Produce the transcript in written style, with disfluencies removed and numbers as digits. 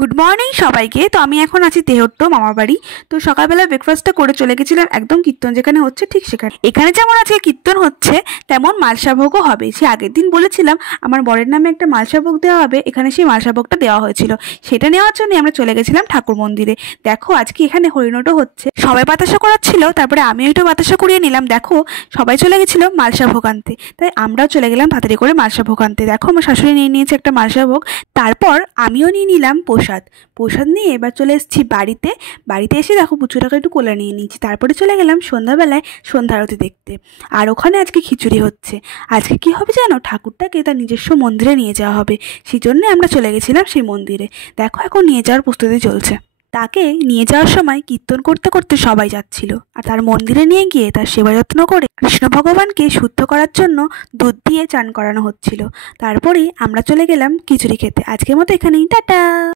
Good morning সবাইকে। তো আমি এখন আছি তেহট্ট মামার বাড়ি। তো সকালবেলা ব্রেকফাস্টটা করে চলে গেছিলাম একদম কীর্তন যেখানে হচ্ছে ঠিক সেখানে। এখানে যেমন আজকে কীর্তন হচ্ছে তেমন মালসাভোগও হবে। সে আগের দিন বলেছিলাম আমার বরের নামে একটা মালসাভোগ দেওয়া হবে, এখানে সেই মালসাভোগটা দেওয়া হয়েছিল। সেটা নেওয়ার জন্য আমরা চলে গেছিলাম ঠাকুর মন্দিরে। দেখো আজকে এখানে হরিণটও হচ্ছে, সবাই বাতাসা করাচ্ছিল, তারপরে আমিও একটু বাতাসা করিয়ে নিলাম। দেখো সবাই চলে গেছিল মালসাভোগ আনতে, তাই আমরাও চলে গেলাম তাড়াতাড়ি করে মালসাভোগ আনতে। দেখো আমার শাশুড়ি নিয়ে নিয়েছে একটা মালসাভোগ, তারপর আমিও নিয়ে নিলাম প্রসাদ নিয়ে এবার চলে এসেছি বাড়িতে এসে দেখো পুচুটাকে একটু কোলে নিয়ে নিয়েছি। তারপরে চলে গেলাম সন্ধ্যাবেলায় সন্ধ্যা আরতি দেখতে। আর ওখানে আজকে খিচুড়ি হচ্ছে। আজকে কি হবে জানো, ঠাকুরটাকে তার নিজস্ব মন্দিরে নিয়ে যাওয়া হবে, সেই জন্য আমরা চলে গেছিলাম সেই মন্দিরে। দেখো এখন নিয়ে যাওয়ার প্রস্তুতি চলছে। তাকে নিয়ে যাওয়ার সময় কীর্তন করতে করতে সবাই যাচ্ছিল, আর তার মন্দিরে নিয়ে গিয়ে তার সেবা যত্ন করে কৃষ্ণ ভগবানকে শুদ্ধ করার জন্য দুধ দিয়ে চান করানো হচ্ছিল। তারপরেই আমরা চলে গেলাম খিচুড়ি খেতে। আজকের মতো এখানেই, টাটা।